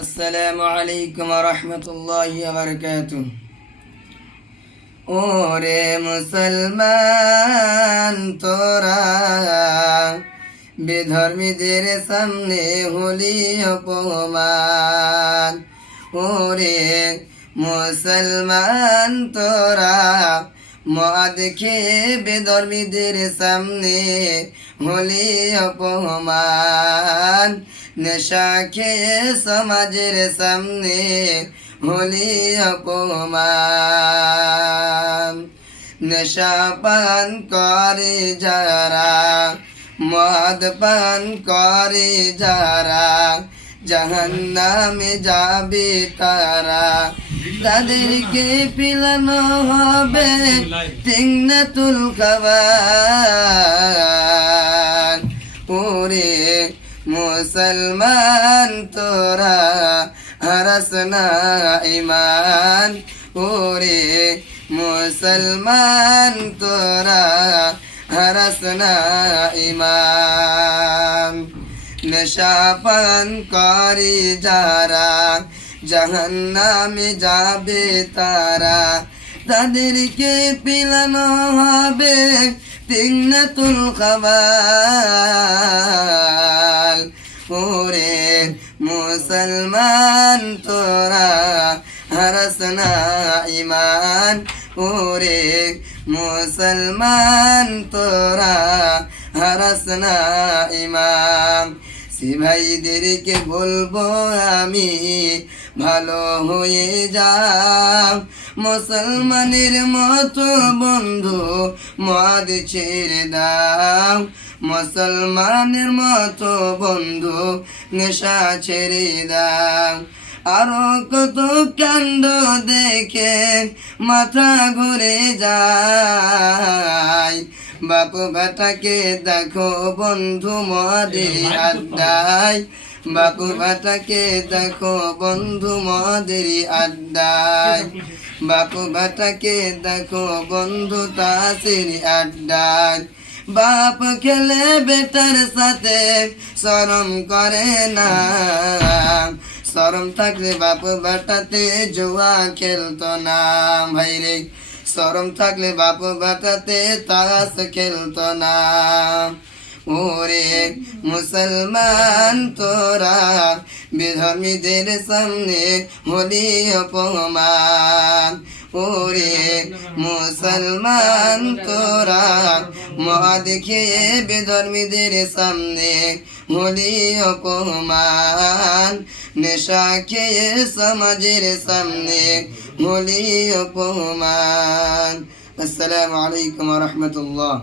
আসসালামু আলাইকুম ওয়া রাহমাতুল্লাহি ওয়া বারাকাতুহু। ওরে মুসলমান তোরা বেধর্মীদের সামনে হলি অপমান। ওরে মুসলমান তোরা মদ খেয়ে বেধর্মীদের সামনে হলি অপমান। নেশা খেয়ে সমাজের সামনে হলি অপমান। নেশা পান করে যারা, মদ পান করে যারা, জাহান্নামে যাবে তারা। তাদেরকে পিলানো হবে তিন্নাতুল খাবার। ওরে মুসলমান তোরা হারাস না ঈমান। ওরে মুসলমান তোরা হারাস না ঈমান। নেশা পান করে যারা, জাহান্নামে যাবে তারা। তাদেরকে পিলানো হবে তিন্নাতুল খাবার। ওরে মুসলমান তোরা হারাস না ঈমান। ওরে মুসলমান তোরা হারাস না ঈমান। সিপাহীদেরকে বলবো আমি ভালো হয়ে যাও, মুসলমানের মতো বন্ধু মদ ছেড়ে দাও। মুসলমানের মতো বন্ধু নেশা ছেড়ে দাও। আরো কত কাণ্ড দেখে মাথা ঘুরে যায়। বাপ বেটাকে দেখো বন্ধু মদের আড্ডায়। বাপ বেটাকে দেখো বন্ধু মদের আড্ডায়। বাপ বেটাকে দেখো বন্ধু তাসের আড্ডায়। বাপ খেলে বেটার সাথে শরম করে না। শরম থাকলে বাপ বেটাতে জুয়া খেলতো না ভাইরে। শরম থাকলে বাপ বেটাতে তাস খেলতো না। ওরে মুসলমান তোরা বেধর্মীদের সামনে হলি অপমান। ওরে মুসলমান তোরা মদ খেয়ে বেধর্মীদের সামনে হলি অপমান। নেশা খেয়ে সমাজের সামনে হলি অপমান। আসসালামু আলাইকুম ওয়া রাহমাতুল্লাহ।